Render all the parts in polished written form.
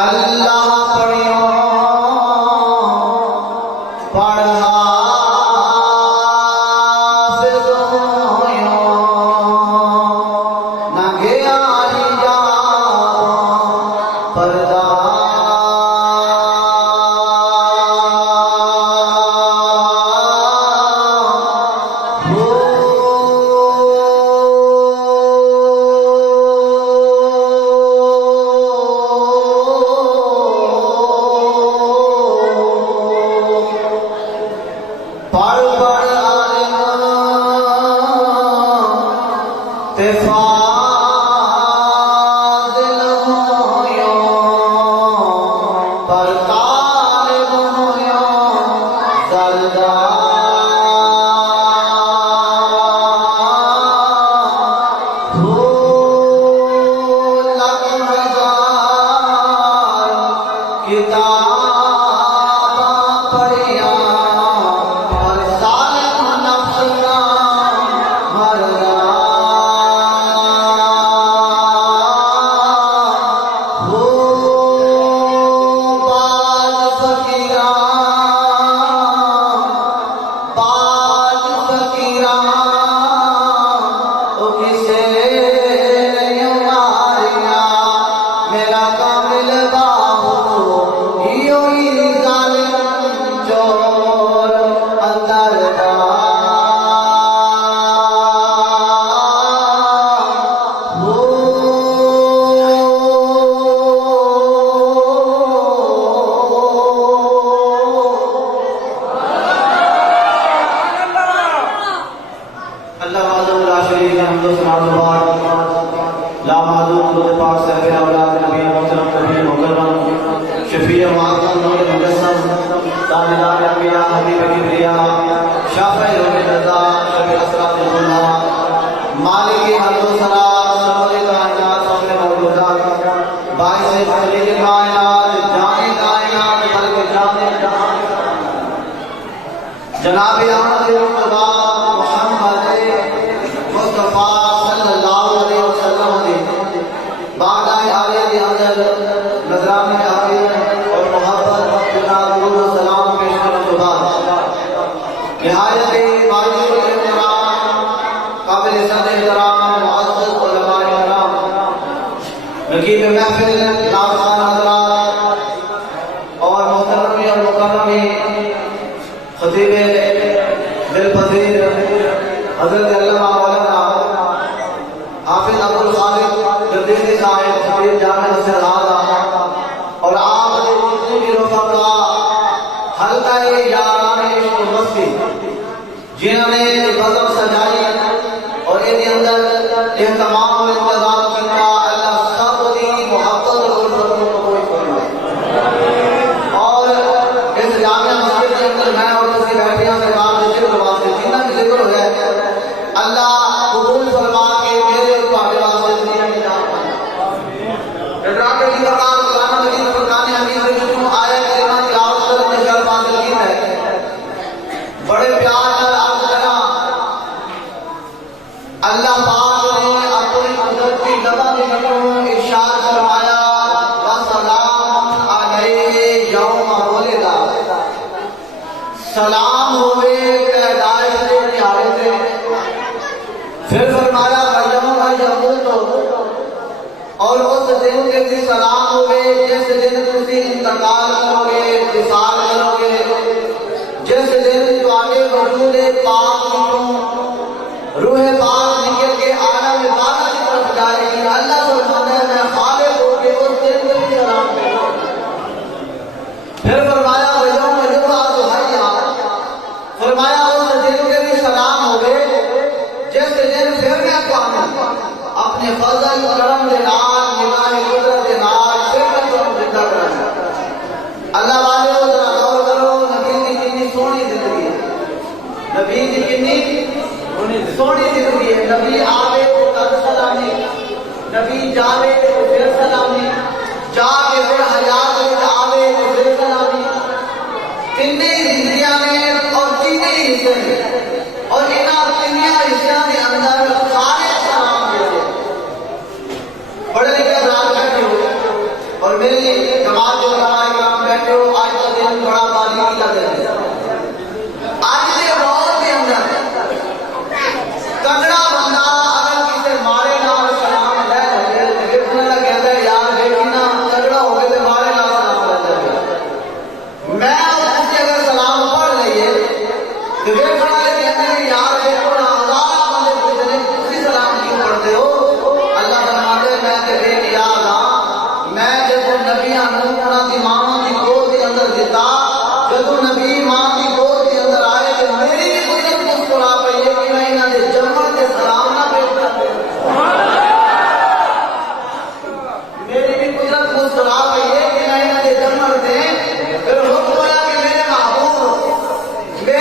اللہ پڑھیو پڑھا جناب احمد مصطفیٰ محمد مصطفیٰ صلی اللہ علیہ وسلم نے بعد آئے دے اندر نظران آئے اور محبت جناب درود و سلام پیش کرنے کے بعد نہایت واجب الاحترام قابل صد احترام معزز علماء کرام نقیب محفل ناظران حضرات اور محترمی اور مکرمی خطیب دل پذیر حضرت علامہ مولانا حافظ ابو الخالق جدیدی صاحب خطیب جامع نصر الہٰذا اور آپ کے کی رفقا حلقہ یاران عشق و مستی جنہوں نے غضب سجائی اور ان کے اندر اہتمام و انتظام کیا اللہ سب دی محبت اور الفت کو کوئی فرمائے اور اس جامع مسجد کے اندر میں اور کسی بیٹھیاں سے بات ذکر واسطے جنہ بھی ذکر ہو گئے اللہ قبول فرما کے میرے اور تمہارے واسطے دنیا میں جان پائے ڈراکے کی بردار قرآن مجید فرقان حمید سے جو آیا کلمہ تلاوت کر کے شرف حاصل کی ہے بڑے پیار سے عرض کرا اللہ پاک نے اپنی قدرت کی لبا میں نکلوں ارشاد فرمایا وسلام علیہ یوم ولد سلام ہوئے پیدائش کے دیہڑے سے پھر فرمایا یوم یموت اور اس دن کے بھی سلام ہوئے جس دن تسی انتقال کرو گے وصال کرو گے جس دن تمہارے وجود پاک نکلوں روح پاک نکل کے عالم بالا کی طرف جائے گی اللہ فرماتا ہے میں خالق ہو کے اس دن کو بھی سلام کروں پھر فرمایا یوم یبعث حیا فرمایا اس دن کے بھی سلام ہوئے جس دن پھر میں اپنے فضل کرم دے نال نگاہ قدرت دے نال پھر میں تمہیں زندہ کراں اللہ والے ذرا غور کرو نبی کی کتنی سونی زندگی ہے نبی کی کتنی سونی زندگی ہے نبی آوے تو کل سلامی نبی جاوے تو پھر سلامی جا کے پھر حیات میں آوے تو پھر سلامی تینی زندگیاں میں اور تینی حصے میں اور انہاں تینی حصیاں کے اندر خالق سلام دیتے بڑے لکھے رات بیٹھے ہوئے اور میرے جماعت علماء کرام بیٹھے ہو، آج کا دن بڑا باریکی کا دن ہے۔ آج کے دور کے اندر تگڑا بندہ اگر کسی مارے نہ سلام لے لے تو انہوں نے کہتا ہے یار بیٹی نا تگڑا ہو کے مارے نہ سلام لے جائے۔ میں اس کے اگر سلام پڑھ لئیے تو دیکھنے والے کہتے ہیں یار دیکھو نا ہزار بندے پوچھتے ہیں اسی سلام کیوں پڑھتے ہو؟ اللہ فرماتے ہیں میں تے بے نیاز ہاں، میں جب نبیاں نوں انہاں دی ماں دی گود دے اندر دتا، جب نبی ماں دی گود دے اندر آئے تو میری بھی قدرت مسکرا پئی ہے کہ میں انہاں دے جمع تے سلام نہ بھیجتا، میری بھی قدرت مسکرا پئی ہے کہ میں انہاں دے جمع تے پھر حکم ہوا کہ میرے محبوب دے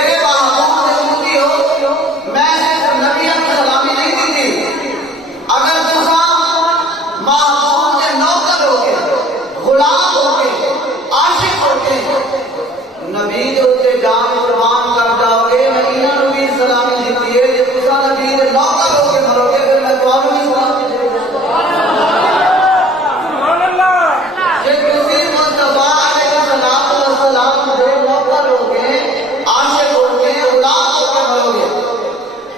امتی ہو، میں صرف نبیاں کی سلامی نہیں دیتی، اگر تساں محبوب دے نوکر ہو کے غلام ہو کے عاشق ہو کے نبی دے اوتے جان قربان کر جاؤ گے، میں انہاں نوں بھی سلامی دیتی ہے، جے تساں نبی دے نوکر ہو کے مرو گے پھر میں تانوں بھی سلامی دے دوں گا۔ جے تسی مصطفیٰ علیہ السلام دے نوکر ہو کے عاشق ہو کے غلام ہو کے مرو گے،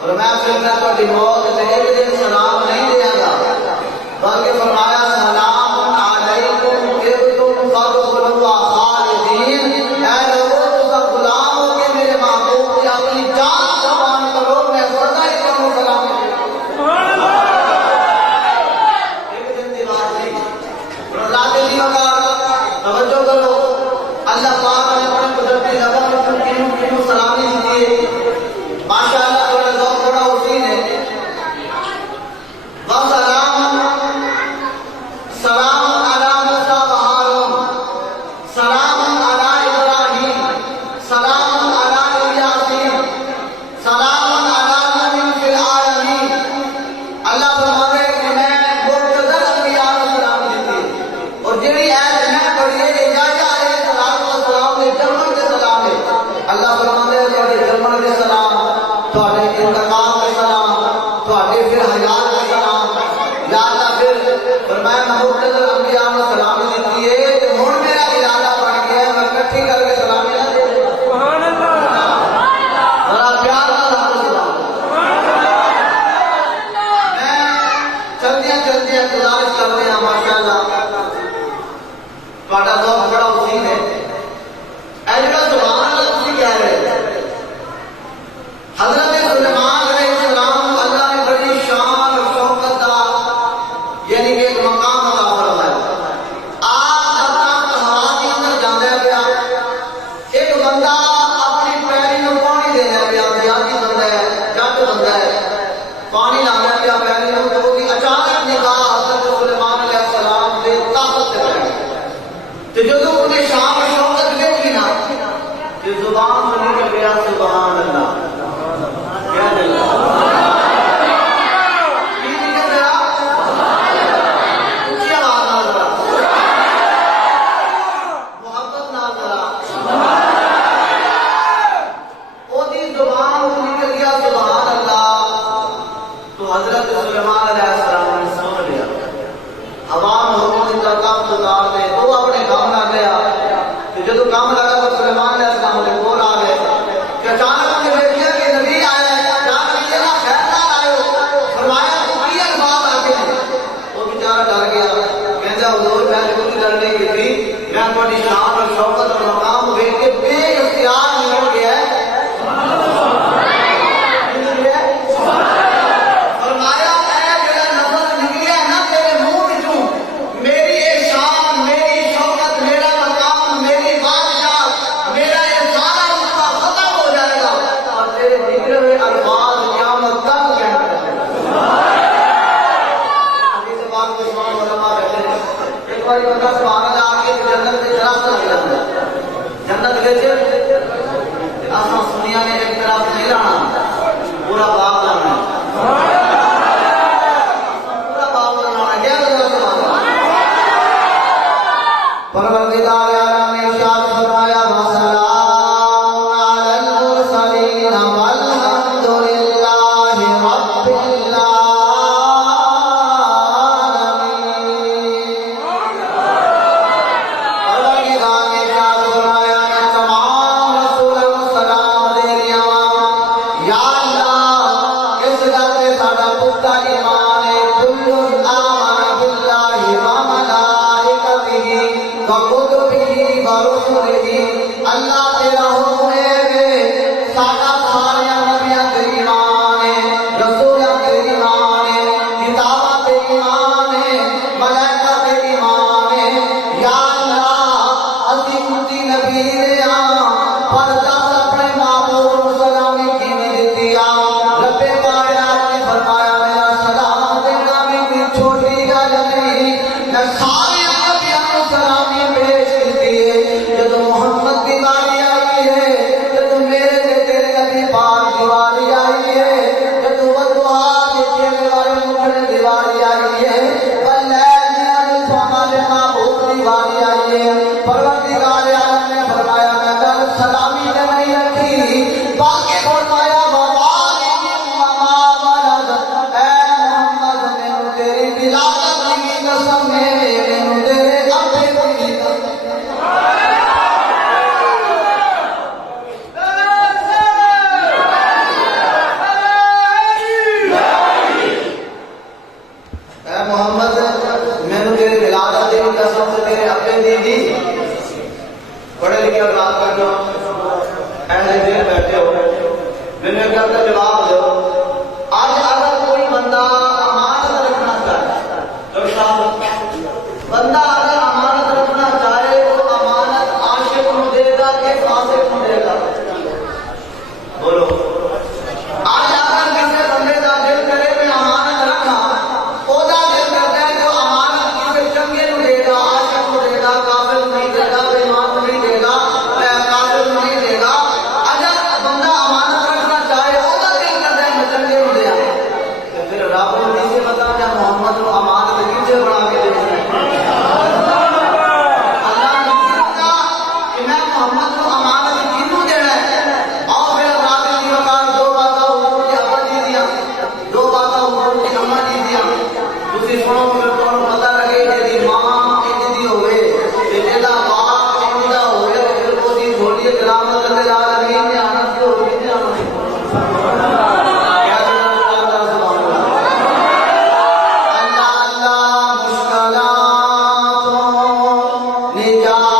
اور میں پھر میں تہاڈی موت تے ایک دن سلام نہیں دیا گا، بلکہ فرمایا سلام علیکم طبتم فادخلوا خالدین، اے لوگو تساں غلام ہو کے میرے محبوب کی اپنی جان قربان کرو، میں سدا ہی تمہیں سلام دوں گا۔ ایک دن کی بات نہیں، اللہ کے لیے توجہ کرو، اللہ پاک نے اپنے قدرتی لفظ میں کیوں سلامی دی ہے، ماشاءاللہ تھوڑا ذوق تھوڑا اسی نے سلام علی موسیٰ و ہارون، سلام علی ابراہیم، سلام علی یاسین، سلام علی نبی فی العالمین۔ اللہ فرماتے ہیں کہ میں مقتدر انبیاء کو سلام دیتی، اور جڑی آیت میں پڑھی ہے یحییٰ علیہ السلام نے جمع کے سلام ہے، اللہ فرماتے ہیں تھوڑے جمع کے سلام، تھوڑے انتقام کے سلام، تھوڑے پھر حیات کے سلام، یا اللہ پھر فرمایا میں مقتدر انبیاء کو سلام دیتی ہے کہ ہن میرا ارادہ بن گیا ہے میں اکٹھی کر کے سلامی نہ دے دوں۔ سبحان اللہ، ذرا پیار نال ہم سلام۔ میں چلدیاں گزارش کرتے ہیں ماشاءاللہ تہاڈا ذوق بڑا وسیع ہے، اے جڑا سبحان اللہ تسی کہہ رہے ہو، حضرت سلیمان علیہ السلام کو اللہ نے بڑی شان اور شوکت دا یعنی کہ ایک مقام عطا فرمایا، آپ جب تک ہوا کے اندر جاندے پیا ایک بندہ اپنی پیری نوں پانی دینا پیا، دیہاتی بندہ ہے جٹ بندہ ہے، پانی لانا پیا پیری نوں، تو وہ اچانک نگاہ حضرت سلیمان علیہ السلام دے تخت تے پئی، تے جدوں انہیں شان اور شوکت دیکھی نا کہ زبان سے نکل گیا سبحان اللہ، کیا دل کی نکل گیا، اونچی آواز نال ذرا محبت نال ذرا، او دی زبان سے نکل گیا سبحان اللہ، تو حضرت سلیمان علیہ السلام نے سن لیا، عوام حکم کا کام اتار دے، وہ اپنے کام نہ گیا، کہ جدو کام لگا تو سلیمان علیہ السلام کے کول آ گئے کہ اچانک انہیں دیکھا کہ نبی آیا ہے، جان لیجیے نا خیر نال آئے ہو، فرمایا کی الفاظ آتے ہیں، وہ بیچارہ ڈر گیا، کہتا حضور میں نے کوئی ڈر نہیں کی تھی، میں تھوڑی شان اور شوکت اور مقام دیکھ کے بے اختیار نکل گیا ہے، فرمایا اے جڑا نظر نکلیا ہے نا تیرے منہ وچوں، میری یہ شان میری شوکت میرا مقام میری بادشاہ میرا یہ سارا رتبہ ختم ہو جائے گا، اور تیرے نکلے ہوئے الفاظ قیامت تک کہتے ہیں۔ حدیث پاک میں امام علماء کہتے ہیں ایک بار بندہ سبحان اللہ آ کے جنت کے درخت لگ جاتا ہے، جنت کے آسمان سنیا نے ایک طرف نہیں لانا پورا باغ لانا ہے، پورا باغ لانا ہے، کیا کرنا سبحان اللہ۔ پروردگار عالم نے ارشاد فرمایا وسلام علی المرسلین والحمد للہ رب العالمین۔ وقتبه ورسله اللہ تیرا حکم ہے ساڈا سارے نبیاں تے ایمان ہے رسولاں تے ایمان ہے کتاباں تے ایمان ہے ملائکہ تے ایمان ہے یا اللہ اسی امتی نبی دے پر دس اپنے معبود کو سلامی کیویں دتی رب کائنات نے فرمایا میرا سلام دینا بھی کوئی چھوٹی گل نہیں میں سارے نبیوں کو سلامی پیش کی ہے جب محمد کی باری آئی ہے جب میرے تے تیرے نبی پاک کی باری آئی ہے جب وضوحا کے چہرے والے مکھڑے کی باری آئی ہے واللیل میں سونے معبود کی باری آئی ہے پروردگار عالم نے فرمایا میں کل سلامی نے نہیں رکھی باقی فرمایا وبارک وما ولد اے محمد میں تیری ولادت کی قسم ہے میں تیرے ابے کی قسم اے محمد میں تیرے ولادت کی قسم سے تیرے ابے دی پڑھے لکھے اور رات کر جو ایسے دیر بیٹھے ہو میں نے کہا تھا جواب دو آج اگر کوئی بندہ امانت رکھنا چاہے تو بندہ اگر امانت رکھنا چاہے تو امانت عاشق کو دے گا کہ فاسق کو دے گا بولو آج اگر کسی بندے کا دل کرے میں امانت رکھا وہ دل کرتا ہے جو امانت کسی چنگے کو دے گا عاشق کو دے گا کافر کو نہیں دے گا بےمان کو نہیں دے گا کافر کو نہیں دے گا اگر بندہ امانت رکھنا چاہے وہ دل کرتا ہے میں چنگے کو دیا تو پھر رب نے کیسے بتا کیا محمد کو امانت کیسے بنا کے دے اللہ نے کہا کہ میں محمد کو امانت کیوں دینا ہے اور پھر رات کی وقت دو باتیں حضور کی ابا جی دیا دو باتیں حضور کی اما جی دیا تسی سنو پھر تمہیں پتہ لگے جی ماں انج دی ہوئے جیڑا باپ انج دا ہوئے پھر وہ دی بولی کرامت للعالمین نے آنا سی ہوگی تے آنا سی اللہ اللہ مشکلات نجات